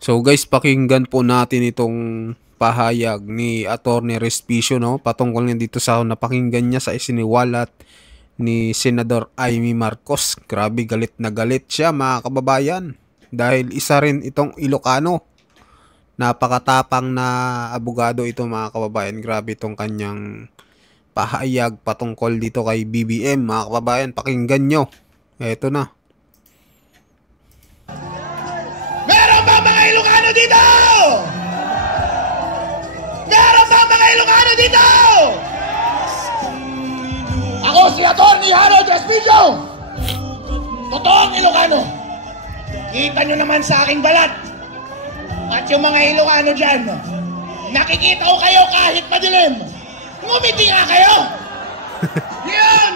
So guys, pakinggan po natin itong pahayag ni Attorney Respicio, no, patungkol niya dito sa napakinggan niya sa isiniwalat ni Senador Amy Marcos. Grabe, galit na galit siya mga kababayan dahil isa rin itong Ilocano. Napakatapang na abogado ito mga kababayan. Grabe itong kanyang pahayag patungkol dito kay BBM mga kababayan. Pakinggan nyo. Eto na. Meron ba mga Ilocano dito? Meron ba mga Ilocano dito? Ako si Atty. Harold Respicio. Totoong Ilocano. Kita nyo naman sa aking balat. At yung mga Ilocano dyan, nakikita ko kayo kahit madilim. Ngumiti nga kayo. Yan.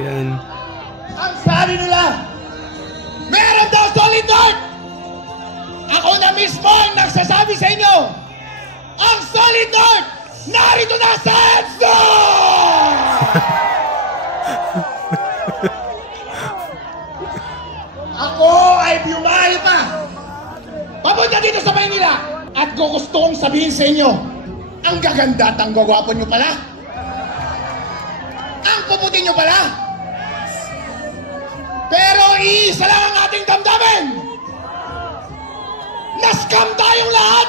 Yan. Ang sabi nila, meron daw solid north. Ako na mismo ang nagsasabi sa inyo, ang solid north, narito na sa EDSA! Ako ay bumahay pa. Papunta dito sa Maynila. At gusto kong sabihin sa inyo, ang gaganda at ang gagwapo nyo pala. Ang puputi nyo pala. Pero iisa lang ang ating damdamin. Nascam tayong lahat!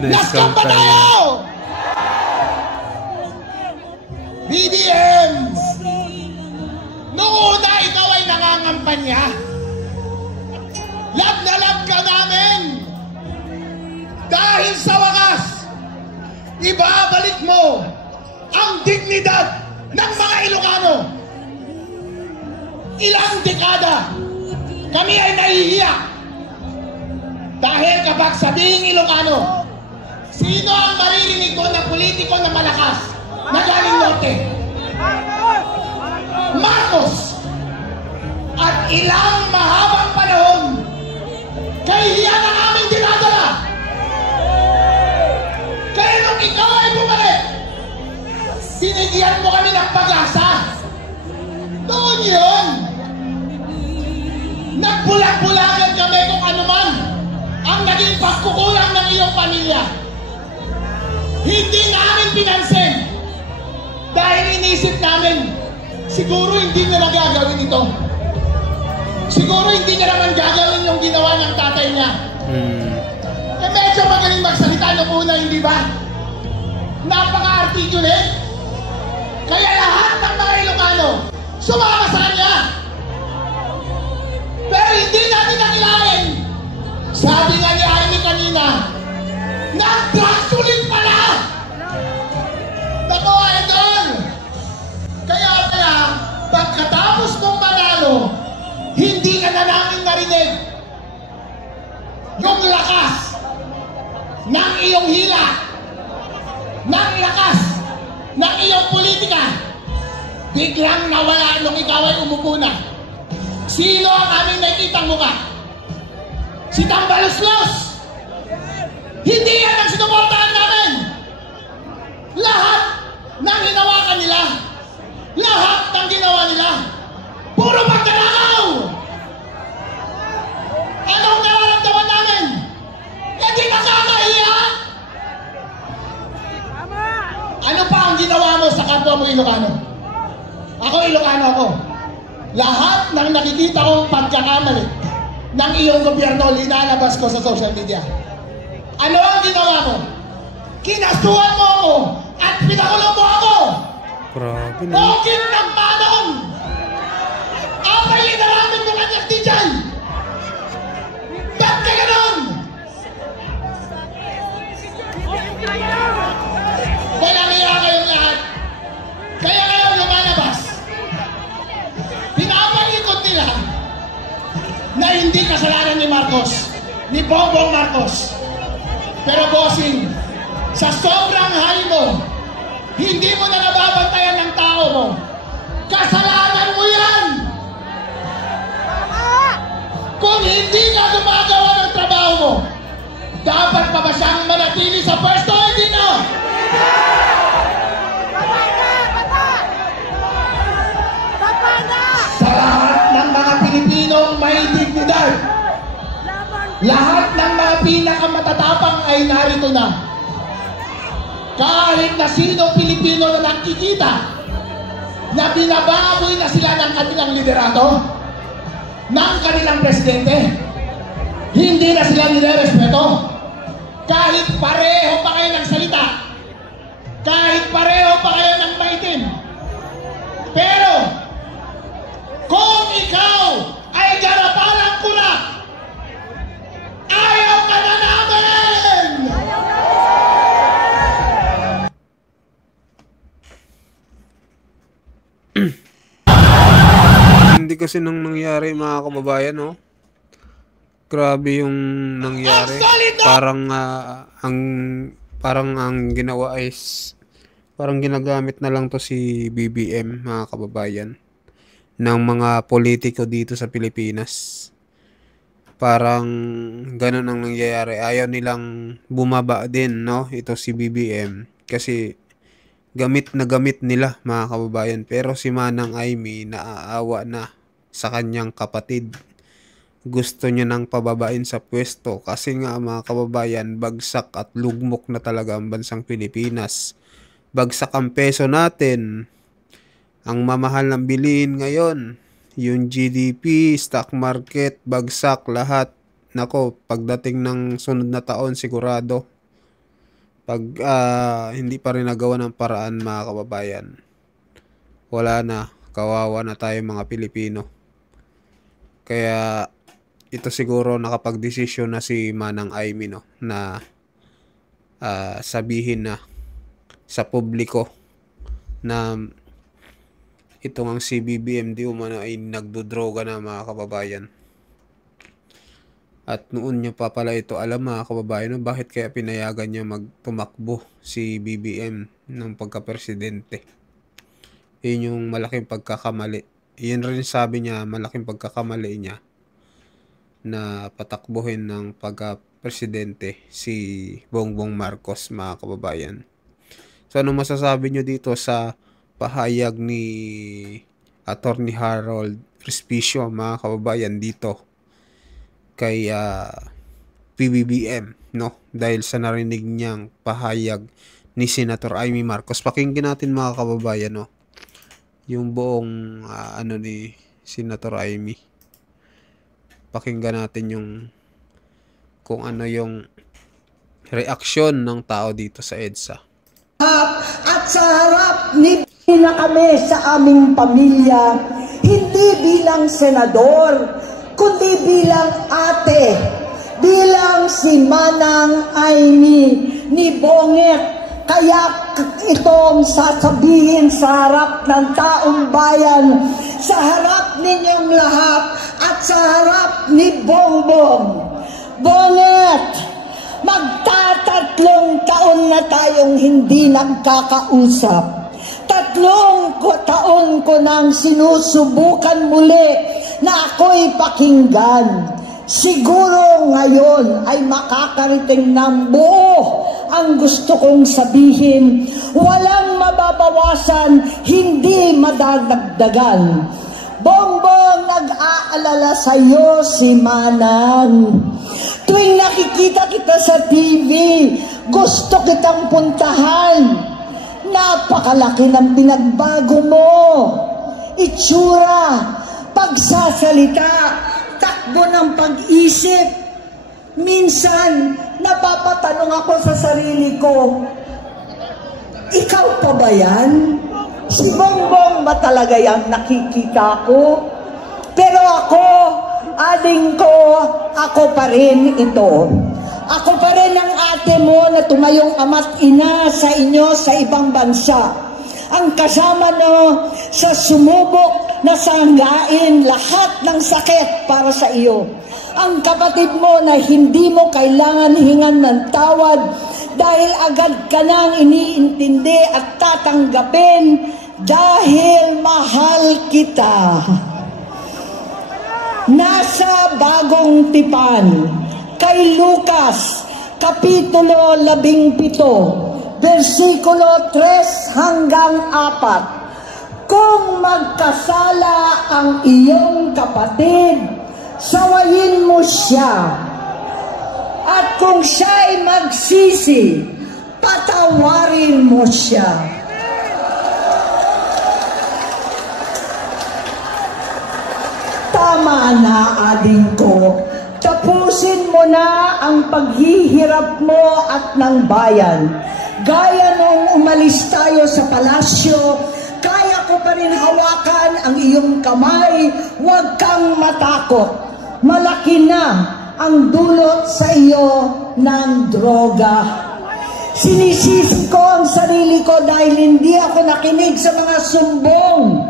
Nascam ba tayo? BBM! Noong una ikaw ay nangangampanya. Lab na lab ka namin. Dahil sa wakas, ibabalik mo ang dignidad ng mga Ilocano. Ilang dekada kami ay nahihiya dahil kapag sabihing Ilocano, sino ang maririnig ko na politiko na malakas na galing norte? Marcos! At ilang mahabang panahon kahihiya na aming dinadala. Kaya nung ikaw ay bumalik, binigyan mo kami ng pag-asa. Noon yun, nagbulag-bulagan kami kung ano man ang naging pagkukulang ng iyong pamilya. Hindi namin pinansin dahil inisip namin siguro hindi niya nagagawin ito. Siguro hindi niya naman gagawin yung ginawa ng tatay niya. Eh medyo magaling magsalita noong una, hindi ba? Napaka-articulate. Kaya lahat ng mga Ilocano sumama sa kanya. Pero hindi natin nakilain. Sabi nga ni Amy kanina, nag-drugs ulit pala! Nako, idol! Kaya pagkatapos mong manalo, hindi ka na namin narinig yung lakas ng iyong hila, ng lakas ng iyong politika. Biglang nawala nung ikaw ay umupo na. Sino ang aming nakikitang mukha? Si Tambaluslos! Hindi yan ang sinuportahan namin! Lahat ng hinawakan nila, lahat ng ginawa nila, puro pagkalakaw! Anong nararamdaman namin? Hindi nakakahiya! Ano pa ang ginawa mo sa kapwa mo Ilocano? Ako Ilocano ako. Lahat ng nakikita kong pagkakamali ng iyong gobyerno, linalabas ko sa social media. Ano ang ginawa mo? Kinasuhan mo ako at pinakulong mo ako! Grabe na. Bukid ng manong! Apay linaramin mo kanyang DJ! Ba't ka ganon? Walang iya kayong lahat. Kaya ngayon lumalabas. Pinapalikot nila na hindi kasalanan ni Marcos, ni Bongbong Marcos. Pero bossing, sa sobrang high mo, hindi mo na nababantayan ng tao mo. Kasalanan mo yan! Kung hindi ka gumagawa ng trabaho mo, dapat pa ba siyang manatili sa pwesto? Hindi na! Sa lahat ng mga Pilipinong may dignidad, Lahat ng mga pinakamatatapang ay narito na. Kahit na sino Pilipino na nakikita na binababoy na sila ng kanilang liderato, ng kanilang presidente, hindi na sila nirerespeto. Kahit pareho pa kayo ng salita, kahit pareho pa kayo ng maitim. Pero, kung ikaw ay garapalang kurak, ayaw ka na namin! Hindi kasi nung nangyari mga kababayan, no? Grabe yung nangyari. Parang ang ginawa is parang ginagamit na lang to si BBM mga kababayan ng mga politiko dito sa Pilipinas. Parang ganun ang nangyayari. Ayaw nilang bumaba din, no? Ito si BBM kasi gamit nila mga kababayan. Pero si Manang Aimee naaawa na sa kanyang kapatid. Gusto niya nang pababain sa pwesto kasi nga mga kababayan, bagsak at lugmok na talaga ang bansang Pilipinas. Bagsak ang peso natin. Ang mamahal ng bilihin ngayon, yung GDP, stock market, bagsak lahat. Nako, pagdating ng sunod na taon sigurado, pag hindi pa rin nagawa ng paraan mga kababayan, wala na, kawawa na tayo mga Pilipino. Kaya ito siguro nakapagdesisyon na si Manang Aimee, no, na sabihin na sa publiko na itong ang si BBM di umano ay nagdodroga na mga kababayan. At noon niya pa pala ito alam mga kababayan, no, bakit kaya pinayagan niya magtumakbo si BBM ng pagka-presidente. Yun yung malaking pagkakamali. Yun rin sabi niya, malaking pagkakamali niya na patakbuhin ng pagka-presidente si Bongbong Marcos mga kababayan. So ano masasabi nyo dito sa pahayag ni Attorney Harold Respicio mga kababayan dito kay PBBM, no? Dahil sa narinig niyang pahayag ni Senator Aimee Marcos. Pakinggan natin mga kababayan, no? Yung buong ni Senator Aimee. Pakinggan natin yung kung ano yung reaksyon ng tao dito sa EDSA. At sa harap na kami sa aming pamilya, hindi bilang senador, kundi bilang ate, bilang si Manang Aimee ni Bonget. Kaya itong sasabihin sa harap ng taong bayan, sa harap ninyong lahat at sa harap ni Bongbong. Bonget, magtatatlong taon na tayong hindi nagkakausap. 3 taon ko nang sinusubukan muli na ako'y pakinggan. Siguro ngayon ay makakarating ng buo ang gusto kong sabihin. Walang mababawasan, hindi madadagdagan. Bongbong, nag-aalala sa iyo si Manang. Tuwing nakikita kita sa TV, gusto kitang puntahan. Napakalaki ng pinagbago mo. Itsura, pagsasalita, takbo ng pag-isip. Minsan, napapatanong ako sa sarili ko, ikaw pa ba yan? Si Bongbong ba talaga yung nakikita ko? Pero ako, ading ko, ako pa rin ito. Ako pa rin ang ate mo na tumayong ama't ina sa inyo sa ibang bansa. Ang kasama no sa sumubok na sanggain lahat ng sakit para sa iyo. Ang kapatid mo na hindi mo kailangan hingan ng tawad dahil agad ka nang iniintindi at tatanggapin dahil mahal kita. Nasa Bagong Tipan, kay Lucas, Kapitulo 17, versikulo 3 hanggang 4. Kung magkasala ang iyong kapatid, sawayin mo siya At kung siya'y magsisi, patawarin mo siya. Tama na, ading ko. Tapusin mo na ang paghihirap mo at ng bayan. Gaya nung umalis tayo sa palasyo, kaya ko pa rin hawakan ang iyong kamay. Huwag kang matakot. Malaki na ang dulot sa iyo ng droga. Sinisisi ko ang sarili ko dahil hindi ako nakinig sa mga sumbong.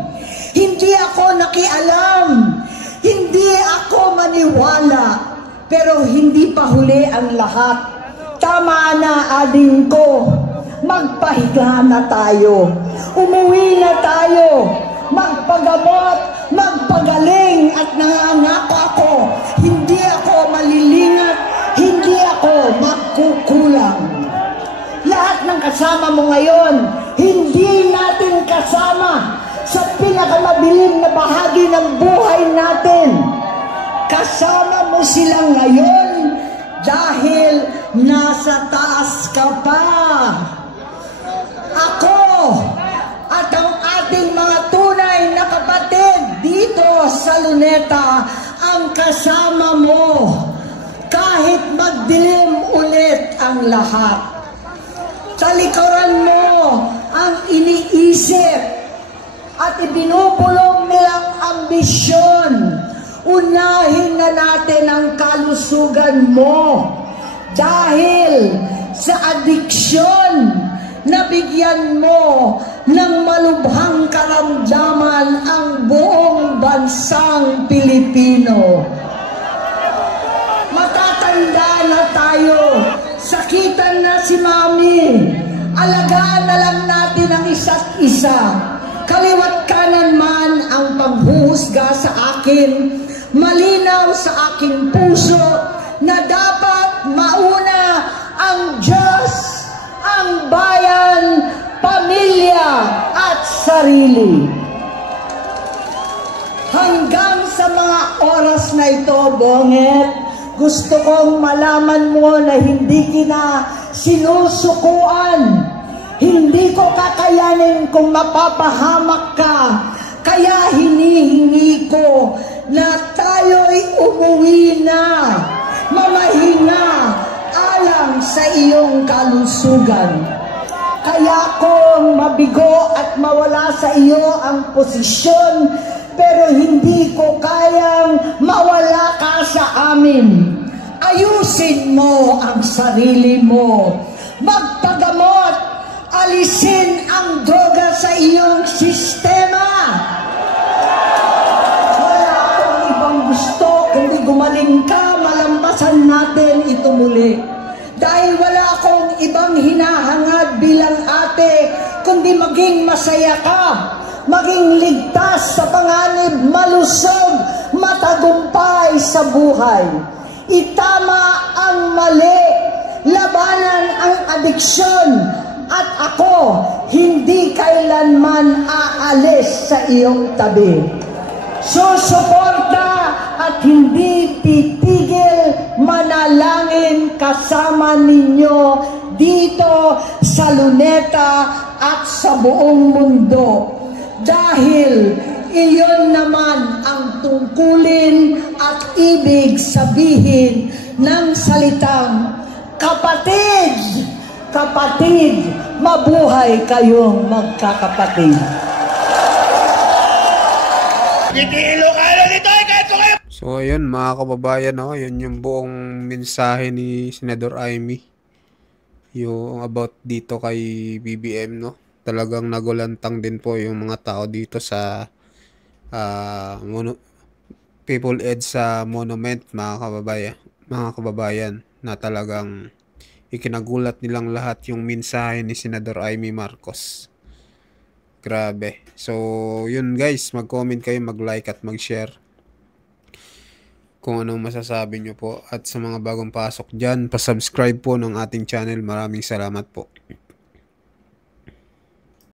Hindi ako nakialam. Hindi ako maniwala. Pero hindi pa huli ang lahat. Tama na, ading ko. Magpahinga na tayo. Umuwi na tayo. Magpagamot, magpagaling at nangangako ako. Hindi ako malilingat. Hindi ako magkukulang. Lahat ng kasama mo ngayon, hindi natin kasama sa pinakamabilim na bahagi ng buhay natin. Kasama mo silang ngayon dahil nasa taas ka pa. Ako at ang ating mga tunay na kapatid dito sa Luneta ang kasama mo kahit magdilim ulit ang lahat. Talikuran mo ang iniisip at ibinubulong nilang ambisyon. Unahin na natin ang kalusugan mo dahil sa adiksyon na bigyan mo ng malubhang karamdaman ang buong bansang Pilipino. Matatanda na tayo, sakitan na si Mami, alagaan na lang natin ang isa't isa. Kaliwat kanan man ang paghuhusga sa akin, malinaw sa aking puso na dapat mauna ang Diyos, ang bayan, pamilya at sarili. Hanggang sa mga oras na ito, Bonget, gusto kong malaman mo na hindi kita sinusukuan. Hindi ko kakayanin kung mapapahamak ka. Kaya hinihingi ko na tayo'y umuwi na, mamahinga, alang sa iyong kalusugan. Kaya kung mabigo at mawala sa iyo ang posisyon, pero hindi ko kayang mawala ka sa amin. Ayusin mo ang sarili mo. Magpagamot. Alisin ang droga sa iyong sistema. Wala akong ibang gusto kundi gumaling ka, malampasan natin ito muli. Dahil wala akong ibang hinahangad bilang ate, kundi maging masaya ka, maging ligtas sa panganib, malusog, matagumpay sa buhay. Itama ang mali, labanan ang adiksyon, at ako hindi kailanman aalis sa iyong tabi. Susuporta at hindi titigil manalangin kasama ninyo dito sa Luneta at sa buong mundo. Dahil iyon naman ang tungkulin at ibig sabihin ng salitang kapatid. Kapatid, mabuhay kayong magkakapatid. So ayun mga kababayan, no? Yun yung buong mensahe ni Senador Amy. Yung about dito kay BBM, no? Talagang nagulantang din po yung mga tao dito sa People Edge sa Monument, mga kababayan, na talagang ikinagulat nilang lahat yung mensahe ni Senador Amy Marcos. Grabe. So, yun guys, mag-comment kayo, mag-like at mag-share kung anong masasabi nyo po. At sa mga bagong pasok dyan, pa-subscribe po ng ating channel. Maraming salamat po.